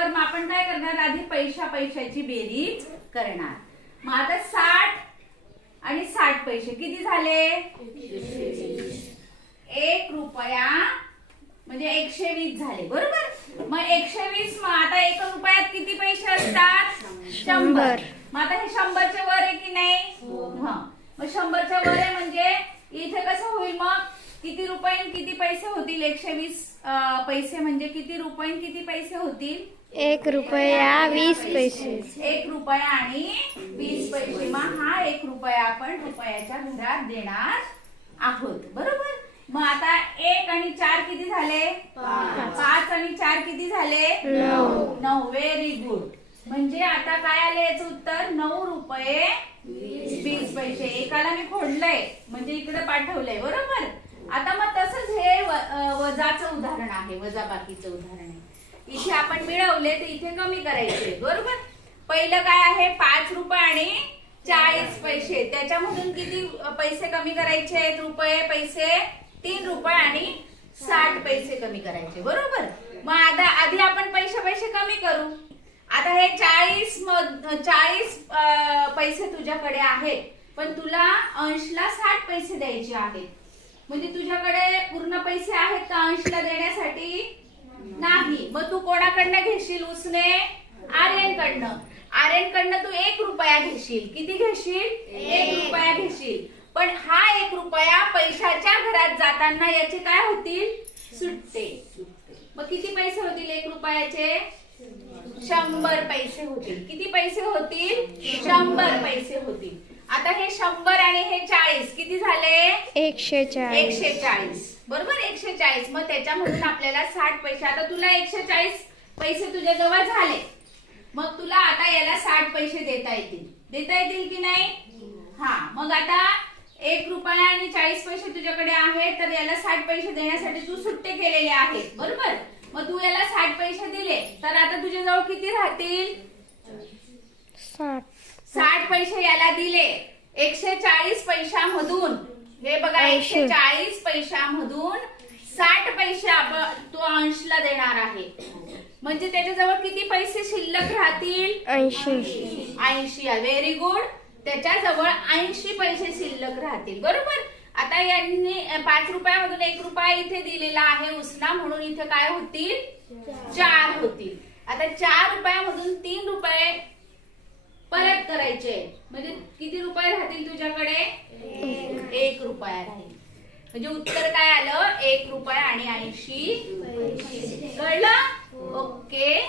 झाल्यावर मग आपण काय करणार, आधी पैशाची बेरीज करणार. मग आता 60 आणि 60 पैसे किती झाले, 1 रुपया म्हणजे 120 झाले, बरोबर. मग 120, मग आता 1 रुपयात किती पैसे असतात, 100. मग आता हे 100च्या वर आहे की नाही, मग 100च्या वर आहे म्हणजे इथे कसं होईल, मग किती रुपये आणि किती पैसे होतील, 120 पैसे म्हणजे किती रुपये आणि किती पैसे होतील, 1 रुपया 20 पैसे. 1 रुपया आणि 20 पैसे. मग हा 1 रुपया आपण रुपयाच्या घरात देणार आहोत, बरोबर. मग आता 1 आणि 4 किती झाले, 5 आणि 4 किती झाले, 9. Very good. म्हणजे आता काय आले याचं उत्तर, 9 रुपये 20 पैसे. एकाला मी खोडलंय म्हणजे इकडे पाठवलंय, बरोबर. आता मग तसंच हे वजाचं उदाहरण आहे, वजाबाकीचं उदाहरण आहे. इथे आपण मिळवले तर इथे कमी करायचे, बरोबर. पहिलं काय आहे, 5 रुपये आणि 40 पैसे. त्याच्यामधून किती पैसे कमी करायचे, रुपये पैसे 3 रुपये आणि 60 पैसे कमी करायचे, बरोबर. मग आता आधी आपण पैसे कमी करू. आता हे 40 पैसे तुझ्याकडे आहेत, पण तुला अंशला 60 पैसे द्यायचे आहेत. म्हणजे तुझ्याकडे पूर्ण पैसे आहेत का अंशला देण्यासाठी, नाही. मग तू कोणाकडनं घेशील उसने, आर्यनकडनं तू 1 रुपया घेशील. किती घेशील, 1 रुपया घेशील. पण हा 1 रुपया पैशाच्या घरात जाताना याचे काय होतील, सुट्टे. मग किती पैसे होतील 1 रुपयाचे, 100 पैसे होतील. किती पैसे होतील, 100 पैसे होतील. आता हे 100 आणि हे 40 किती झाले, 140, बरोबर. 140. मग त्याच्यामधून आपल्याला 60 पैसे. आता तुला 140 पैसे तुझ्या जवळ झाले, मग तुला आता याला 60 पैसे देता येतील की नाही. हा, मग आता 1 रुपया आणि 40 पैसे तुझ्याकडे आहेत, तर याला 60 पैसे देण्यासाठी तू सुट्टे केलेले आहेत, बरोबर. मग तू याला 60 पैसे दिले तर आता तुझ्याजवळ किती राहतील, 60 पैसे याला दिले. 140 पैशामधून, हे बघा, 140 पैशामधून 60 पैसे तो अंशला देणार आहे. म्हणजे त्याच्याजवळ किती पैसे शिल्लक राहतील, 80. Very good. त्याच्याजवळ 80 पैसे शिल्लक राहतील, बरोबर. आता यांनी 5 रुपयामधून 1 रुपया इथे दिलेला आहे उसना, म्हणून इथे काय होतील, 4 होतील. आता 4 रुपयामधून 3 रुपये परत करायचे, म्हणजे किती रुपये राहतील तुझ्याकडे, 1 रुपया राहील. म्हणजे उत्तर काय आलं, 1 रुपया आणि 80. कळलं, ओके.